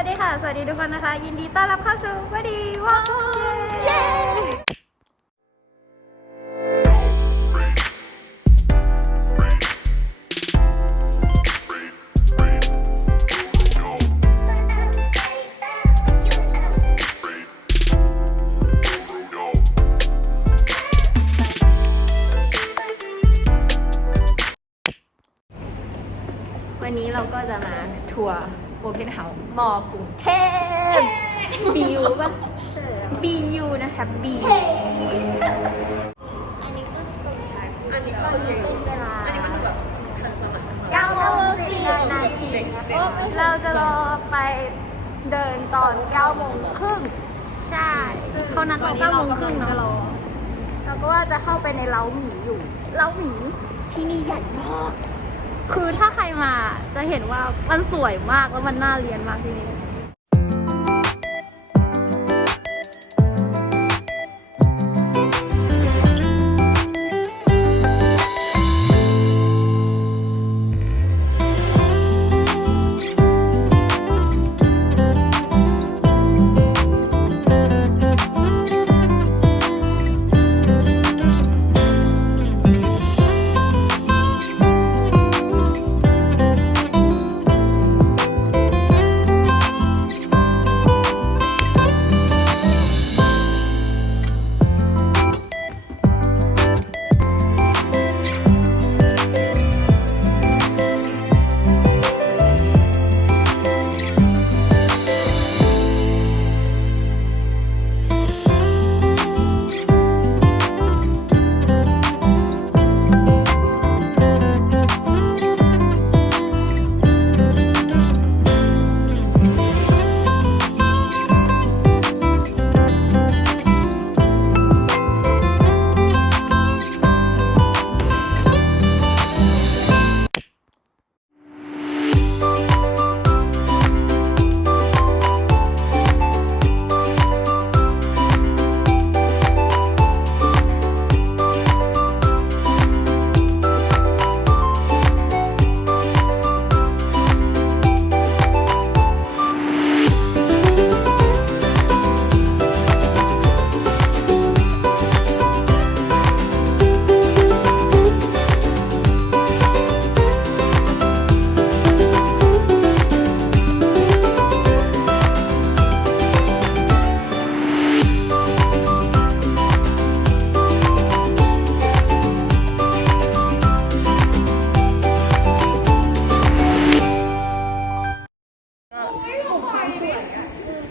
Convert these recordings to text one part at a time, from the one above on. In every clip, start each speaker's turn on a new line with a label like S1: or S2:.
S1: วัสดีค่ะ สวัสดีทุกคนนะคะ ยินดีต้อนรับเข้าสู่วัดีว้าวเย้วันนี้เราก็จะมาทัวร์ โอเพนเฮาส์มอกรุงเทพบิวป่ะบียูนะคะบี
S2: อันนี้ก็ตรงท้าย
S1: อันนี้ก็
S2: เป็นเวลา
S1: อันนี้มันแบบทันสมัย
S2: 9โมง4นาทีนะคะ
S1: เราจะรอไปเดินตอน9โมงครึ่ง
S2: ใช่
S1: เขานัดเรา9โมงครึ่งเนาะเราก็ว่าจะเข้าไปในเล้าหมีอยู่ เล้าหมีที่นี่ใหญ่มาก คือถ้าใครมาจะเห็นว่ามันสวยมากแล้วมันน่าเรียนมากที่นี่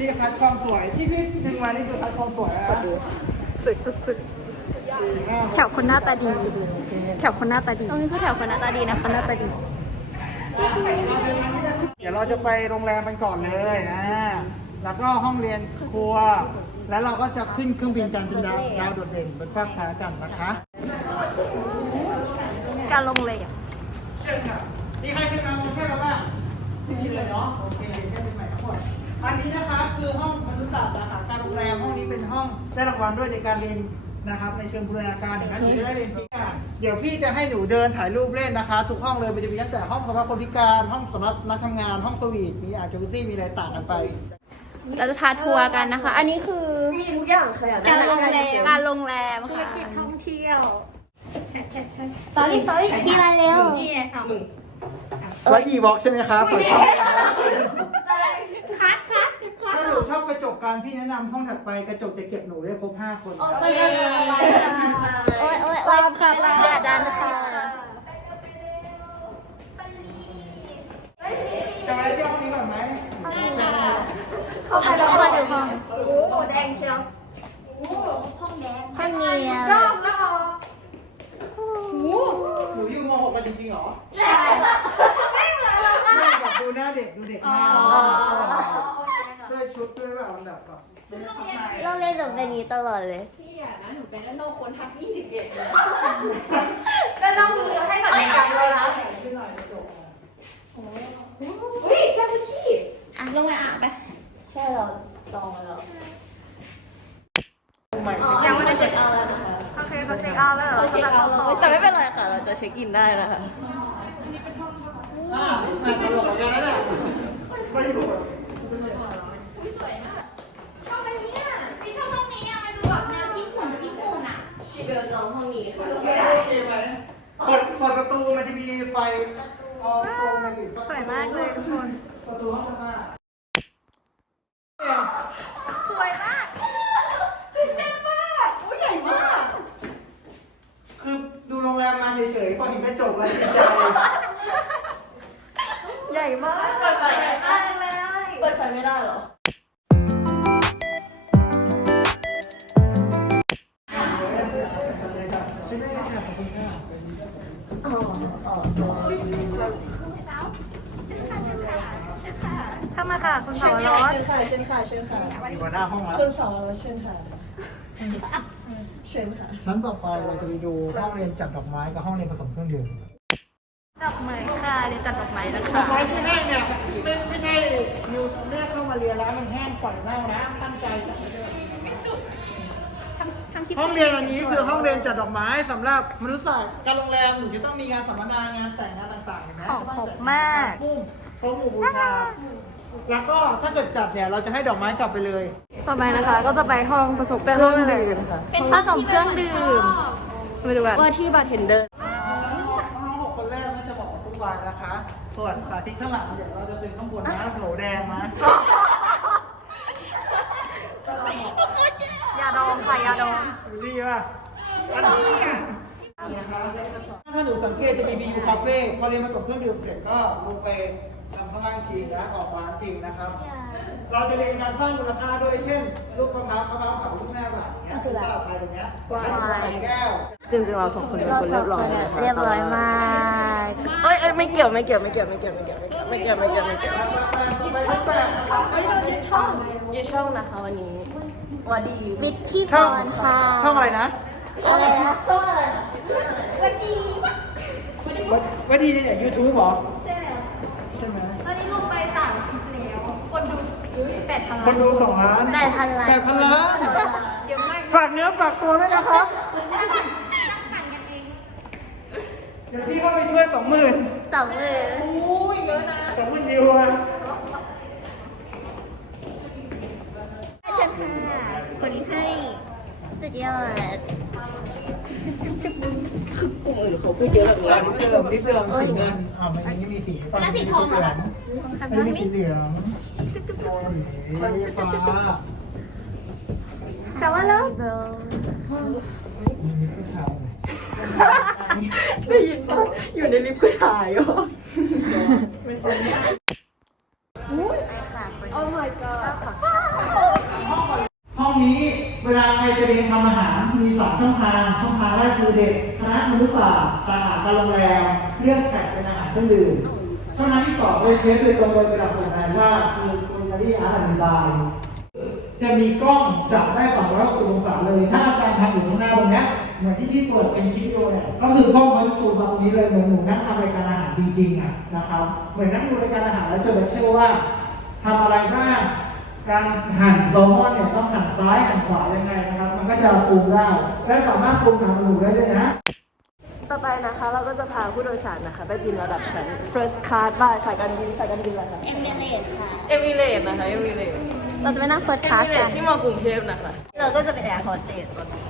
S3: นี่คัดความสวยที่พี่ดึงมานี่คือคัดความสวยนะ
S1: สวยสุดๆแถวคนหน้าตาดี แถวคนหน้าตาดีตรงนี้ก็แถวคนหน้าตาดีนะคนหน้าตาดี
S3: เดี๋ยวเราจะไปโรงแรมกันก่อนเลยนะ แล้วก็ห้องเรียนครัว แล้วเราก็จะขึ้นเครื่องบินกันเป็นดาวดาวโดดเด่นบนฟากฟ้ากันนะคะ
S1: การลงเลยอะ
S3: เชิญค่ะนี่ใครเคยมากรุงเทพแล้วบ้า งไม่มีเลยเนาะโอเคแค่เป็นใหม่ทั้งหมดอันนี้นะคะคือห้องบรรลุศาสตร์สาขาการโรงแรมห้องนี้เป็นห้องได้รางวัลด้วยในการเรียนนะครับในเชิงบูรณาการอย่างนั้นหนูจะได้เรียนจริงอะเดี๋ยวพี่จะให้หนูเดินถ่ายรูปเล่นนะคะ ทุกห้องเลยมันจะมีตั้งแต่ห้องสำหรับคนพิการห้องสำหรับนักทำงานห้องสวีทมีอาจจะซี่มีอะไรต่างกันไป
S1: เราจะพาทัวร์กันนะคะ อันนี้คือ
S2: มีทุกอย่างค่ะ
S1: การโรงแรมการโรงแรมค่ะ
S2: ท่องเที่ยว สอรี่สอรี่พี่มาเร็ว
S1: นี่ค่ะมึง
S3: แล้วอีบ็อกใช่ไหมครับเปิดช่อง
S1: คัดคัดคัด
S3: ถ้าหนูชอบกระจกการพี่แนะนำห้องถัดไปกระจกจะเก็บหนูได้ครบ5คนครับ
S2: โอ้ยโอ้ยโอ้ยโอ้ยค่ะค่ะดันค่ะ
S3: จะไปเที่ยวห้องนี้ก่อนไหม
S2: เข้าไปแล้วค่ะเดี๋ยวห้องโอ้แดงเชียวห้องแดงห้องเงียบ
S3: หนูอยู่ม .6 กันจริงๆเหรอ
S2: ใช่
S3: ไม่แบบดูหน้าเด็กดูเด็กมากด้วยชุดด้วยแบบมันแบบแบบ
S2: เราเล่นแบบเป็นอย่างนี้ตลอดเลย
S1: ก็ต้องคือให้สัญญาณเลยนะ
S2: อะลงไปอะไปใช่เราจองมาแล้ว
S3: ใหม่เช็ค
S1: ยังไม่ได้เช็คเอาท์โอเค เขาเช็คเอาท์แล้วเหรอ
S2: เราเช็คเอาท์
S1: ต่อ
S2: แต่ไม่เป็นไรค่ะ เราจะเช็คอินได้นะคะ
S3: อ่ามาตลกกันแล้วเนี่ยไม่อยู่
S2: ชอบอันนี้อะที่ชอบห้องนี้อะมันดูแบบแนวญี่ปุ่นญี่ปุ่นอะ
S4: ชิเบลจองห้องนี้ค่ะ
S3: โอเคไหมเปิดเปิดประตูมันจะมีไฟออโตเมติก
S1: สวยมากเลยทุกคน
S3: ประตูห้องน้ำ
S1: สวยมาก
S3: คือดูโรงแรมมาเฉยๆพอเห็นกระจกแล้ว ดีใจ
S1: ใหญ่มาก
S2: เปิดไฟได้เลย
S4: เปิดไฟไม่ได้เหรอ
S3: ใช่ไหมครับขอบคุณค่ะ
S4: อ๋ออ๋อ
S1: เข้ามาค่ะคุณสา
S4: เชิ
S1: ว
S4: ญ
S1: ร
S4: ค่ะ
S1: ส
S4: เชิญค่ะเชิญค่ะเชิญค่ะ
S3: อยู่หัวหน้าห้องแล้ว
S4: คุณสาวรสเชิญค่ะเชิญค่ะ
S3: ชั้นต่อไปเราจะไปดูห้องเรียนจัดดอกไม้กับห้องเรียนผสมเครื่องดื่ม
S1: ดอกไม้ค่ะเดี๋ยวจัดดอกไม้นะ
S3: ดอ
S1: คะ
S3: กไม้ที่แห้งเนี่ยไม่ไม่ใช่นิวเรียกเข้ามาเรียนแล้วมันแห้งปล่อยเน่านะตั้งใจจัดไว้ด้วย
S1: ทั้งทั้งที่
S3: ห้องเรียนวันนี้คือห้องเรียนจัดดอกไม้สำหรับมนุษยศาสตร์การโรงแรมหนูจะต้องมีงานสัมมนางานแต่งงานต่างๆเห็นไหม
S1: ของครบมาก
S3: พุ่มโต๊ะหมู่บูชา แล้วก็ถ้าเกิดจัดเนี่ยเราจะให้ดอกไม้กลับไปเลย
S1: ต่อไปนะคะก็จะไปห้องผสมเครื่องดื่มผสมเครื่องดื่มมาดูกัน
S4: ว่าที่บาร์เทนเดอร์
S3: น้องๆหกคนแรก น่าจะบอกทุกวันนะคะ ส่วนสาธิตข้างหลังเดี๋ยวเราจะเป็นข้างบนนะโหลแดงนะ
S1: ยาดองค่ะยาดอง
S3: ดูดีป่ะอันนี้ถ้าหนูสังเกตจะมีบียูคาเฟ่พอเรียนผสมเครื่องดื่มเสร็จก็ลงไปทำข้างล่างจริงนะออกร้านจริงนะครับ เราจะเรียนการสร้างมูลค่าด้วยเช่น ลูกมะพร้าวมะพร้าวกับลูกแม่หลังเนี้ยคือตลาดไทยตรงเนี้ยวางแก้ว
S4: จริงๆเราสองคนเป็นคนเรียบร้อยนะคะ
S1: เรียบร้อยมาก
S4: เอ้ยเอ้ยไม่เกี่ยวไม่เกี่ยวไม่เกี่ยวไม่เกี่ยวไม่เกี่ยวไม่เกี่ยวไม่เกี่ยวไม่เกี่ยวไม่เกี่ยว
S3: ไปชั้นแปดนะครับ
S4: ยืดช่องยืดช่องนะคะวันนี้วัดี
S1: วิทย์พี่พ
S3: ช่อง
S1: รค่ะ
S3: ช่องอะไรนะ
S1: อะไรนะ
S4: ช่องอะไรนะ
S3: วัดวัดดีเนี่ยยูทูบเหรอ
S1: ใช่แล้ว
S3: ใช่ไหม
S1: ตอนนี้ลงไปสามคลิปแล้ว คนดู แปดพัน
S3: คนดูสองล้าน
S1: แปดพันล้าน
S3: แปดพันล้าน
S1: เยอะมาก
S3: ฝากเนื้อฝากตัวด้วยนะครับ
S1: นั่งปั่นกันเอง
S3: เดี๋ยวพี่เข้าไปช่วยสองหมื่น
S1: สองเลย
S3: สองหมื่นวิวอะ
S1: เชิญค่ะกดลิงก์ให้ สุดยอด
S4: คือกลุ่มอื่นเขาพูดเยอะแบบนี้
S3: ลิปเดิมลิปเดิมสีเงินอ่ามันยังไม่มีสีฟ้าสีทองเหรอไม่มีสีเหลืองสีฟ้า
S1: แต่ว่าแล้ว
S3: มีสีขาว
S4: ได้ยินปะอยู่ในลิฟต์ก็ถ่ายอะโอ้ my god
S3: ห้องนี้เวลาใครจะเรียนทำอาหารมีสองช่องทาง ช่องทางแรกคือเด็กคณะมนุษยศาสตร์สาขาการโรงแรมเลือกแขกเป็นอาหารเครื่องดื่มช่องทางที่สองเป็นเชฟโดยตรงเลยเป็นหลักสูตรนานาชาติคือ คุณิอาร์ตดีไซน์จะมีกล้องจับได้360 องศาเลย ถ้าอาจารย์ทำอยู่ข้างหน้าตรงนี้เหมือนที่พี่เปิดเป็นคลิปวิดีโอเนี่ยก็คือกล้องเขาจะซูมมาตรงนี้เลยเหมือนหนูนั่งทำรายการอาหารจริงๆอะนะครับเหมือนนั่งดูรายการอาหารแล้วจะเลคเชื่อว่าทำอะไรบ้างการหั่นแซลมอนเนี่ยต้องหั่นซ้ายหั่นขวายังไงนะครับ มันก็จะซูมได้และสามารถซูมหาหนูได้ด้วยนะ
S4: ต่อไปนะคะเราก็จะพาผู้โดยสารนะคะไปบินระดับชั้น first class บ้าสายการบินสายการบินอะไรคะ
S1: เอ็มเบเลตค่ะ
S4: เอมิเรตนะคะ เอมิเรต
S1: เราจะไปนั่งเฟิร์สค
S4: เอ
S1: ลาส
S4: มิเร
S1: กั
S4: ต
S1: น
S4: ที่มากรุงเทพนะคะ
S1: เราก็จะเป็นแอร์โฮสเตสตอนนี้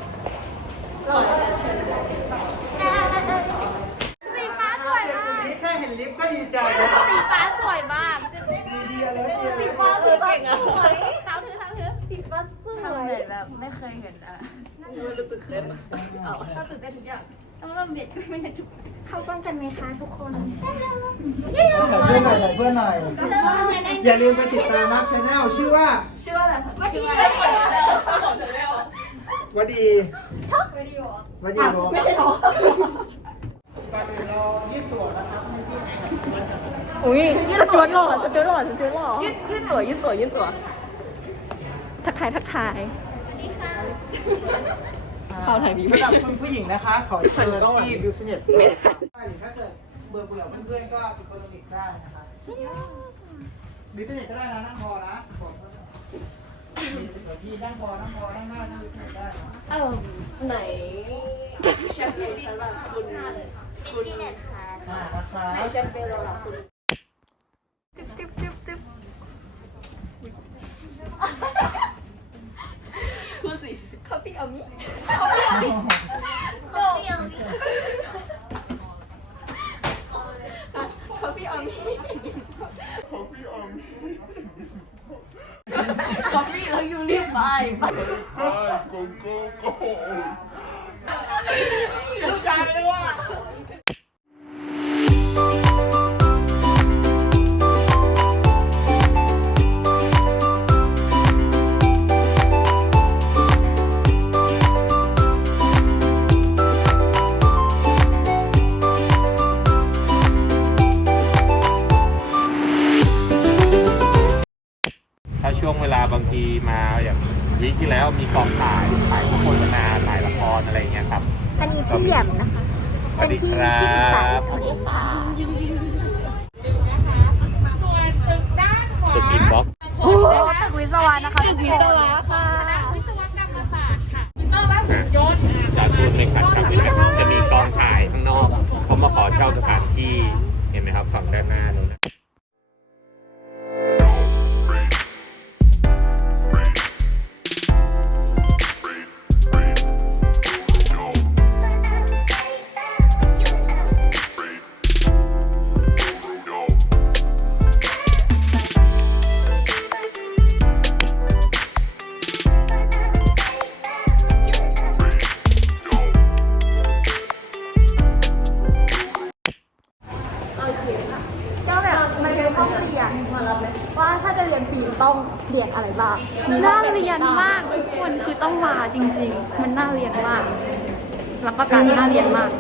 S1: สีฟ้าสวยมาก
S3: แค่เห็นลิฟต์ก็ดีใจแล้ว
S1: สีฟ้าสวยมาก
S3: ดีดีอะไรดี
S1: สีฟ้าสีฟ้าสวยสาวถือสาวถือสีฟ้า สวยทำเหมือนแบบไม่เคยเห็นอะ
S4: รู้สึกตื่นเต้นอะเอา
S1: ก็ตื่นเต้นทุกอย่างแต่ว่ามันเบ็ดไม่ได้ทุกเข้ากล้องกันไหมคะทุกคน
S3: ถ่ายเพื่อนหน่อยถ่ายเพื่อนหน่อย อย่าลืมไปติดตามนะชแนลชื่อว่า
S4: ชื่อว่าอะไรคะ
S1: วันนี้
S4: ของชาแนล
S3: วดี
S1: วิดีโอ
S3: วดีบอก
S4: ไม่ใช่หรอ
S3: ก่อนอื่นเรายืดตัวนะครับให้พี่ให้กับมันก่อน
S4: อุ้ยสจวตหล่อสจวตหล่อสจวตหล่อยืดยืดตัวยืดตัวยืดตัว
S1: ทักทายทักทาย
S4: เข้าทางนี้
S3: สำหรับคุณผู้หญิงนะคะ ขอเชิญที่ business ถ้าเกิดเบื่อเบื่อเพื่อนๆก็อีโคโนมิกได้นะครับ business ก็ได้นะนั่งพอนะบอกเดี๋ยวพี่นั่งพอนั่งพอนั่งหน้านั่ง business ได้นะ
S4: เออไหนแชมเปญฉันล่ะคุณ
S1: บิสเนสค่ะ
S3: อ่านะคะ
S4: ไหนแชมเปญเราล่ะคุณ
S1: จึ๊บจึ๊บจึ๊บจึ๊บ
S2: ฟี่เอามิ
S1: โอ้ย
S2: คอฟฟี่เอามิคอฟฟี่แล้วยูรีบไปลูกชายเลย
S5: เขามาขอเช่าสถานที่เห็นไหมครับฝั่งด้านหน้านู้
S1: นนะ รียนอะไรบ้างน่าเรียนมากทุกคนคือต้องมาจริง ๆ มันน่าเรียนมากรับประกันน่าเรียนมาก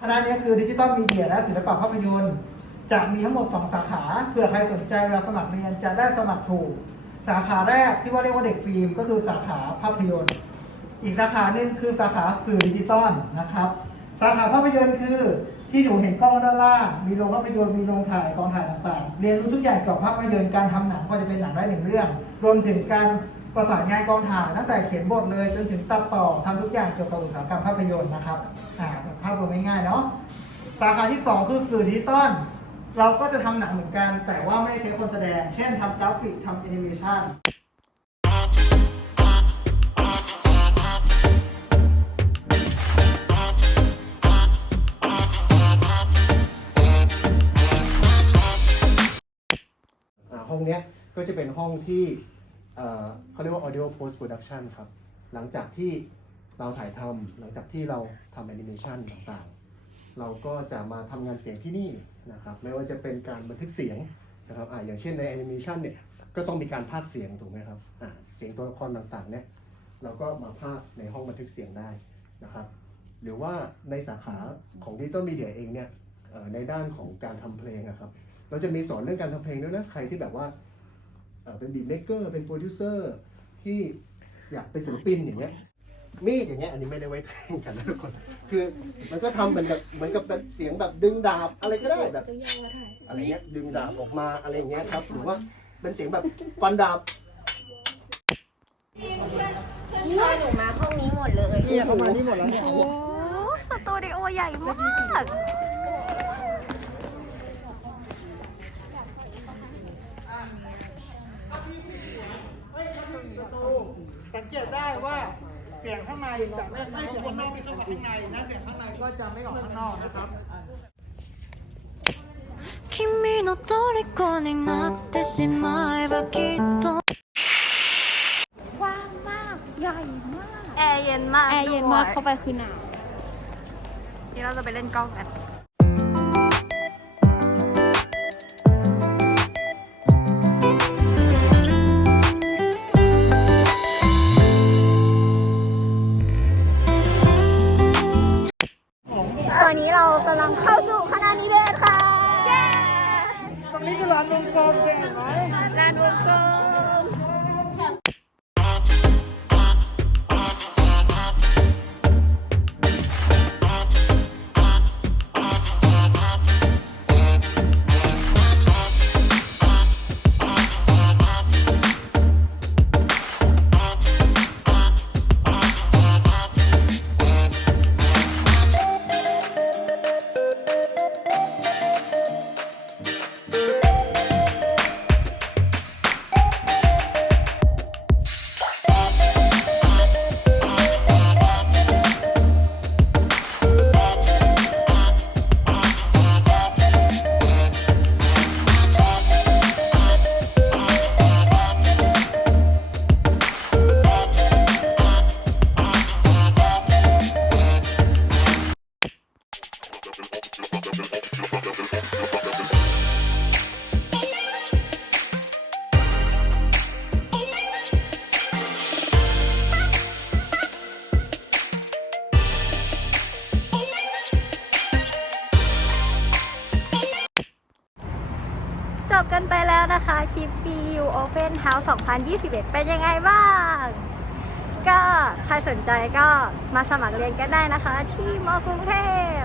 S3: คณะนี้คือดิจิตอลมีเดียและศิลปะภาพยนตร์ จะมีทั้งหมด 2 สาขา เผื่อใครสนใจเวลาสมัครเรียนจะได้สมัครถูก สาขาแรกที่ว่าเรียกว่าเด็กฟิล์มก็คือสาขาภาพยนตร์ อีกสาขาหนึ่งคือสาขาสื่อดิจิตอลนะครับ สาขาภาพยนตร์คือที่หนูเห็นกล้องด้านล่าง มีโรงภาพยนตร์ มีโรงถ่ายกองถ่ายต่างๆ เรียนรู้ทุกอย่างเกี่ยวกับภาพยนตร์ การทำหนังก็จะเป็นหนังได้หนึ่งเรื่อง รวมถึงการประสานงานกองถ่ายตั้งแต่เขียนบทเลยจนถึงตัดต่อทำทุกอย่างเกี่ยวกับอุตสาหกรรมภาพยนตร์นะครับอ่าภาพรวมง่ายๆเนาะ สาขาที่ 2 คือสื่อดิจิตอล เราก็จะทำหนังเหมือนกัน แต่ว่าไม่ใช้คนแสดง เช่นทำกราฟิกทำแอนิเมชัน
S6: อ่าห้องเนี้ยก็จะเป็นห้องที่เอ่อเขาเรียกว่า audio post production ครับ หลังจากที่เราถ่ายทำหลังจากที่เราทำแอนิเมชันต่างๆ เราก็จะมาทำงานเสียงที่นี่นะครับไม่ว่าจะเป็นการบันทึกเสียงนะครับอ่าอย่างเช่นในแอนิเมชันเนี่ยก็ต้องมีการพากเสียงถูกไหมครับอ่าเสียงตัวละครต่างๆเนี่ยเราก็มาพากในห้องบันทึกเสียงได้นะครับหรือว่าในสาขาของดิจิตอลมีเดียเองเนี่ยในด้านของการทำเพลงอะครับ เราจะมีสอนเรื่องการทำเพลงด้วยนะ ใครที่แบบว่าเอ่อเป็นบีทเมกเกอร์ เป็นโปรดิวเซอร์ที่อยากเป็นศิลปินอย่างเงี้ยมีดอย่างเงี้ยอันนี้ไม่ได้ไว้แทงกันนะทุกคนคือมันก็ทำเหมือนกับเหมือนกับแบบเสียงแบบดึงดาบอะไรก็ได้แบบอะไรเงี้ยดึงดาบออกมาอะไรอย่างเงี้ยครับหรือว่าเป็นเสียงแบบฟันดาบ
S2: พาหนูมาห้องนี้หมดเลย
S3: เนี่ยประมาณนี้หมดแล้วเนี่ย
S1: โอ้สตูดิโอใหญ่มาก
S3: สังเกตได้ว่าเสียงข้างในจะไม่ไม่เสียงข้างนอกไม่เข้ามาข้างในนะเสียงข้างในก็จะไม่ออกข้างนอกนะครับ
S7: 君の虜になってしまえばきっと
S1: กว้างมาก ใหญ่มาก แอร์เย็นมาก แอร์เย็นมาก เข้าไปคือหนาว นี่เราจะไปเล่นกอล์ฟกัน ำ
S2: ลังเข้าสู่คณะนิเทศค่ะ
S3: ตรงนี้คือร้านวงกลมเห็นไหม
S1: Open House 2021 เป็นยังไงบ้าง ก็ใครสนใจก็มาสมัครเรียนกันได้นะคะ ที่มกรุงเทพ